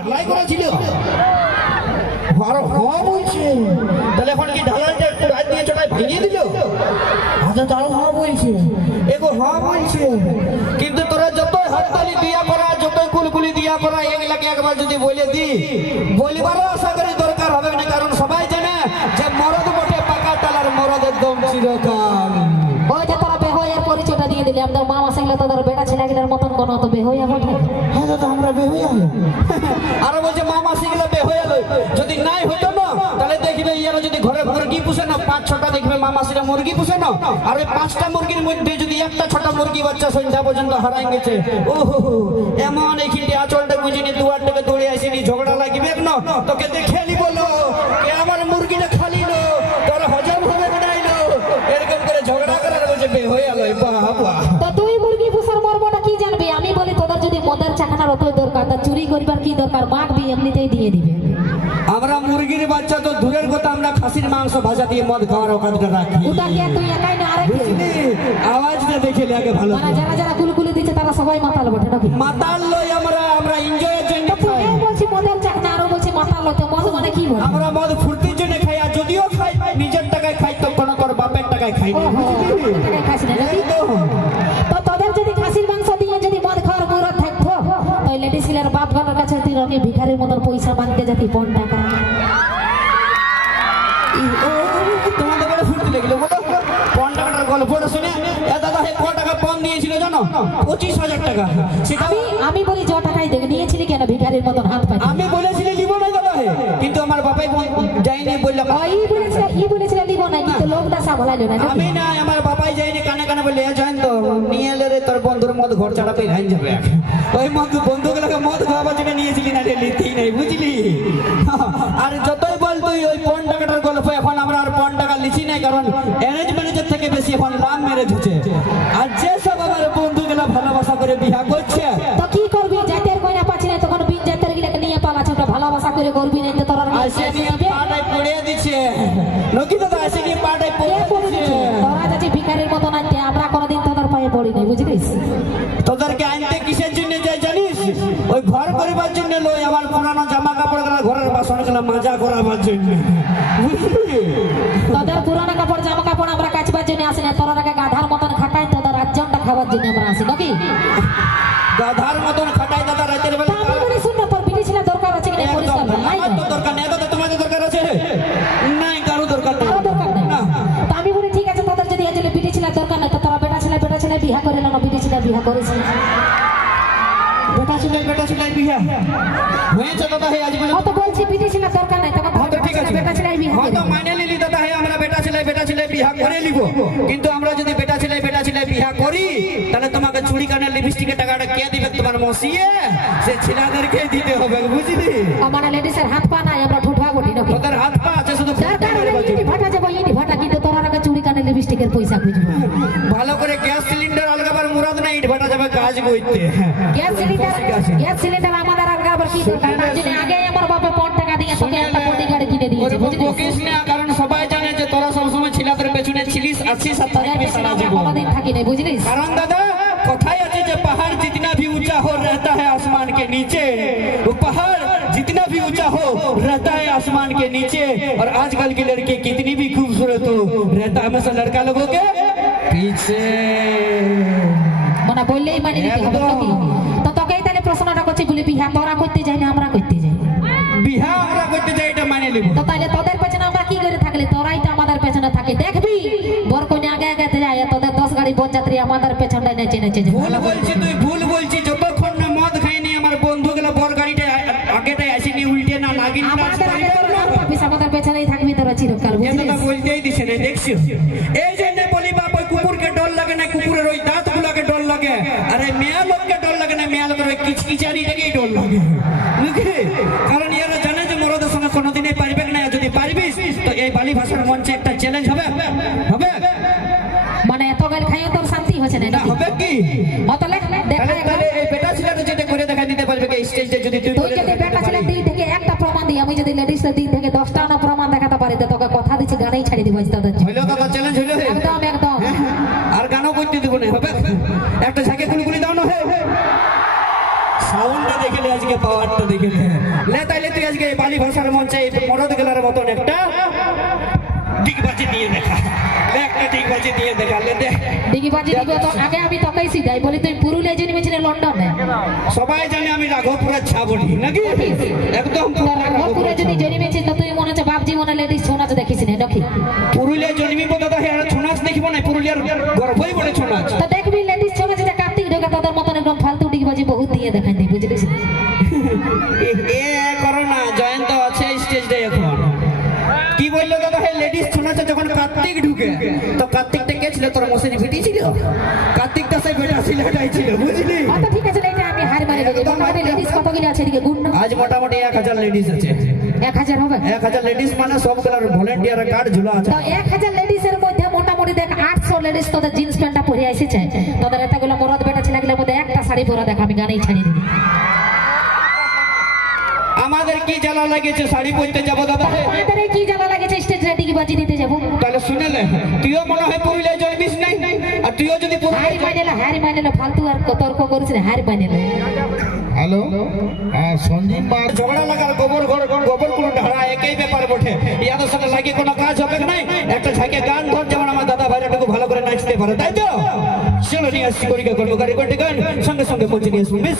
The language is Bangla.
ঢালাই করেছিল। আর হওয়া বলছে। তাহলে এখন কি ঢালাইটা একটু রাত দিয়ে চটাই ভেঙে দিল? আচ্ছা তাও হওয়া বলছে। এগো হ্যাঁ বলছে। কিন্তু তোরা যতই হাততালি দিয়া করা, যতই কুলকুলি দিয়া করা, এগুলাকে একবার যদি বলে দি, বলিবারও আশা করি দরকার হবে না, কারণ সবাই জানে যে মরদ বটে পাকা তালার মরদ একদম চিরকাল পরিচয়টা দিয়ে দিলি আমাদের মা মাসিগুলো তোদের বেটা ছেলেগুলোর মতন কোনো তো বেহইয়া বটে হ্যাঁ দাদা আমরা বেহই আলো আরও বলছে মা মাসি গুলো বে হয়ে গেল যদি নাই হতো না তাহলে দেখবে ইয়ারা যদি ঘরে মুরগি পুষে না পাঁচ ছটা দেখবে মা মাসিরা মুরগি পুষে না। আর ওই পাঁচটা মুরগির মধ্যে যদি একটা ছোটা মুরগি বাচ্চা সন্ধ্যা পর্যন্ত হারাই গেছে ও এমন এইখানটি আঁচলটা বুঝিনি দুয়ার থেকে দৌড়ে আসিনি ঝগড়া লাগিবে না। তোকে দেখে নি বলো আমার মুরগিটা খালি লো তোর হজম হবে নাই লো এরকম করে ঝগড়া করার বলছে বে হয়ে গেল বাহ বাহ তা তুই মুরগি পুষার মর্মটা কি জানবি আমি বলি যদি মদের অত দরকার তা চুরি করবার কি দরকার মাখবি এমনিতেই দিয়ে দিবে। আমরা মুরগির বাচ্চা তো দূরের কথা আমরা খাসির মাংস ভাজা দিয়ে মদ খাওয়ার ওখানটা রাখি। ওটা কে তুই একাই না? বুঝলি? আওয়াজটা দেখে লাগে ভালো মানে যারা যারা কুলকুলি দিচ্ছে তারা সবাই মাতাল বটে নাকি? মাতাল লই আমরা আমরা এনজয়ের জন্য খাই। বলছি মদের চাকনা আরও বলছি মাতাল হতে। মদ মানে কি বলে আমরা মদ ফুর্তির জন্য খাই আর যদিও খাই নিজের টাকায় খাই তো কোনো তোর বাপের টাকায় খাই না। কাছে তুই মতন পয়সা মানতে যেতি পন টাকা? ও, তোমাদের বড় ফুর্তি লাগল বলো। পন টাকাটার গল্পটা শুনে এ দাদা হে ক টাকা পন দিয়েছিল জানো? পঁচিশ হাজার টাকা। সেটা আমি আমি বলি জ টাকাই দেখ নিয়েছিলি কেন ভিখারির মতন হাত পাই আমি বলেছিলি নিব না দাদা হে কিন্তু আমার যায়নি বললাম ই বলেছিল ই বলেছিল দিব না কিন্তু লোকটা সামলাইলো না আমি না আমার বাবাই যাইনি কানে কানে বলে "এ জান তো নিয়ে এলে রে তোর বন্ধুর মত ঘর ছাড়া পেয়ে যাবে। ওই মদ বন্ধুগুলোকে মদ খাওয়াবার নিয়েছিলি না রে লিতেই নাই বুঝলি? আর যতই বল তুই ওই পন টাকাটার গল্প এখন আমরা আর পন টাকা লিখি নাই কারণ অ্যারেঞ্জ ম্যারেজের থেকে বেশি এখন লাভ ম্যারেজ হচ্ছে। আর যে সব আমার বন্ধুগুলো ভালোবাসা করে বিয়া করছে তো কি করবি? জাতের কইনা পাচ্ছি না তখন বিন জাতের গিলাকে নিয়ে পালাচ্ছে ওটা ভালোবাসা করে করবি না তো তোরা আসে নিয়ে পাটায় পড়ে দিচ্ছে। নকি দাদা আসে নিয়ে পাটায় পড়ে দিচ্ছে। তোরা যাচ্ছি ভিখারির মতন আনতে আমরা কোনোদিন তোদের পায়ে পড়ি নাই বুঝলিস? তোদেরকে আনতে কিসের জন্য যাই জানিস ওই ঘর করিবার জন্য লই আমার পুরানো জামা কাপড়গুলো ঘরের বাসনগুলো মাজা করাবার জন্য। বুঝলি? তোদের পুরানো কাপড় জামা কাপড় আমরা কাচবার জন্য আসি না তোরা নাকি গাধার মতন খাটাই তোদের রাজ্যটা খাবার জন্য আমরা আসি নাকি? গাধার মতন খাটাই দাদা রাতের বেলা তা বলি শুন না তোর বিটি ছেলে দরকার আছে কিনা পরিষ্কার কর, নাই? তো তো? দরকার নেই দাদা তোমাদের দরকার আছে? নাই কারও দরকার নেই। কারও দরকার নেই। আমি বলি ঠিক আছে তোদের যদি আজকে বিটি ছেলে দরকার নেই তো তোরা বেটা ছেলে বেটা ছেলে করে না বিটি ছেলে বিহা করিস। বেটা ছেলে বেটা ছেলে বিয়া হয়েছে দাদা হে আজ ও তো বলছি বিটি ছেলে দরকার নেই তখন হ্যাঁ তো ঠিক আছে। বেটা ছেলে বিহা হ্যাঁ তো মানে নিলি দাদা হে আমরা বেটা ছেলে বেটা ছেলে বিয়া করে নিব। কিন্তু আমরা যদি বেটা ছেলে বেটা ছেলে বিয়া করি তাহলে তোমাকে চুড়ি কানের লিপস্টিকের টাকাটা কে দিবে? তোমার মসিয়ে? সে ছেলেদেরকে দিতে হবে বুঝলি? আমার লেডিসের হাত পা নাই আমরা ঠুঠা বটি নাকি তোদের হাত পা আছে শুধু দরকার হলে ভাটা যাব ইটি ভাটা কিন্তু তোরা নাকি চুরি কানে লিপস্টিকের পয়সা খুঁজবো। ভালো করে গ্যাস সিলিন্ডার ভাটা যাবে কাজ করতে গ্যাস সিলিন্ডার গ্যাস সিলিন্ডার আমাদের আর আবার কি দরকার তার জন্য আগে আমার বাপে পন টাকা দিয়ে তোকে একটা পটি গাড়ি কিনে দিয়েছে ওরকম বুঝলি বকিস না কারণ সবাই জানে যে তোরা সবসময় ছিলাদের পেছনে ছিলিস আছিস আর তোদের থাকবি পেছনে সারা আমরা জীবন কোনোদিন থাকি নাই বুঝলিস कारण दादा কথাই আছে যে पहाड़ जितना भी ऊंचा हो रहता है आसमान के नीचे वो पहाड़ जितना भी ऊंचा हो रहता है आसमान के नीचे और आजकल की लड़की कितनी भी खूबसूरत हो रहता हमेशा लड़का लोगों के पीछे বললেই মানে নিতে হবে নাকি তো তোকেই তাহলে প্রশ্নটা করছি বলি বিহা তোরা করতে যাই না আমরা করতে যাই? বিহা আমরা করতে যাই এটা মানে নেব। তো তাহলে তোদের পেছনে আমরা কি করে থাকলে? তোরাই তো আমাদের পেছনে থাকে। দেখবি? বর কোনে আগে আগে যায় তোদের দশ গাড়ি বরযাত্রী আমাদের পেছনটায় নেচে নেচে যায়। ভুল বলছি তুই ভুল বলছি। যতক্ষণ না মদ খাইনি আমার বন্ধুগুলো বর গাড়িটা আগেটাই আসেনি উল্টে না লাগিনি না আমাদের আগে আমাদের পেছনেই থাকবি তোরা চিরকাল এতটা বলতেই দিছে না দেখছ। এই জন্য বলি বাপ কুকুরকে ডর লাগে না কুকুরের ওই দাঁত গুলাকে ডর লাগে আর এই মেয়া লোককে মেয়া লোকের ওই কিচকিচারিটাকেই ডর লাগে বুঝলি? কারণ এরা জানে যে মরদের সঙ্গে কোনোদিনই পারবে না যদি পারবিস তো এই বালি ভাষার মঞ্চে একটা চ্যালেঞ্জ হবে। হবে? মানে এত গাল খাইও তোর শান্তি হচ্ছে না? হবে কি? ও তাহলে দেখা তাহলে এই বেটা ছেলেটা যেটা করে দেখা দিতে পারবে কি? স্টেজে যদি তুই তুই যদি বেটা পারবি? দিক থেকে একটা প্রমাণ দিই আমি যদি লেডিসের দিক থেকে দশটা না প্রমাণ দেখাতে পারি তো তোকে কথা দিচ্ছি গানেই ছাড়ি দিব তোদের হইল দাদা চ্যালেঞ্জ হইল একদম একদম। আর গানও করতে দিব না হবে? একটা ঝাঁকে গুলগুলি দাও না হে। সাউন্ডটা দেখে নে। আজকে পাওয়ারটা দেখে নে মন চাই মরদ গেলার মতন একটা ডিগবাজি দিয়ে দেখা একটা ডিগবাজি দিয়ে দেখা লে দে। দিবে তো আগে আমি তোকেই বলি তুই পুরুলিয়া জন্মেছিলে লন্ডনে। সবাই জানে আমি রাঘবপুরের নাকি? একদম রাঘবপুরে যদি জন্মেছিস তো তুই মনে হচ্ছে জীবনে লেডিস ছৌ নাচ দেখিস না দেখি পুরুলিয়া জন্মিব দাদা হে ছৌ নাচ দেখিব না পুরুলিয়ার গর্বই বলে তো দেখবি লেডিস ছৌ নাচ কার্তিক ঢোকে তাদের মতন একদম ফালতু ডিগি বাজি বহুত দিয়ে দেখাই দিই বুঝলিস এ করো না জয়ন্ত আছে স্টেজ এখন। কি বলল দাদা? হে লেডিস শোনাচ্ছে যখন কার্তিক ঢুকে। তো কার্তিকটা কে ছিল? তোর মশারি বেটি ছিল? কার্তিক দাসের বেটা ছিল এটাই ছিল বুঝলি? আচ্ছা ঠিক আছে এটা আমি হার মারি দেবো মোটামুটি লেডিস কতগুলো আছে এদিকে গুণ আজ মোটামুটি এক হাজার লেডিস আছে। এক হাজার হবে? এক হাজার লেডিস মানে সবগুলোর ভলেন্টিয়ার কার্ড ঝুলা আছে। তো এক হাজার লেডিসের মধ্যে মোটামুটি দেখ আটশো লেডিস তোদের জিন্স প্যান্টটা পরে এসেছে তোদের এতগুলো মরদ বেটা মধ্যে একটা শাড়ি পরা দেখ আমি গানেই ছাড়িয়ে আমাদের কি জ্বালা লাগেছে? শাড়ি পরতে যাব দাদা। আমাদের কি জ্বালা লাগেছে? স্টেজ রেডিকে বাজি দিতে যাব। তাহলে শুনে লে তুইও মনে হয় পুরুলিয়া জন্মিস নাই? আর তুইও যদি হারি মাইনেলে হারি মাইনেলে ফালতু আর তর্ক করিস না হারি মাইনেলে হ্যালো? হ্যাঁ সঞ্জীব মা ঝগড়া লাগার গোবর ঘর গোবর কোনো ঢাড়া একই ব্যাপার বটে। ইয়াদের সাথে লাগিয়ে কোনো কাজ হবে নাই? একটা ঝাঁকে গান ধর যেমন আমার দাদা ভাইরাটুকু ভালো করে নাচতে পারে তাই তো? চলো নিয়ে আসছি করিকা করব গাড়ি করতে গান সঙ্গে সঙ্গে পৌঁছে নিয়ে আসব বেশ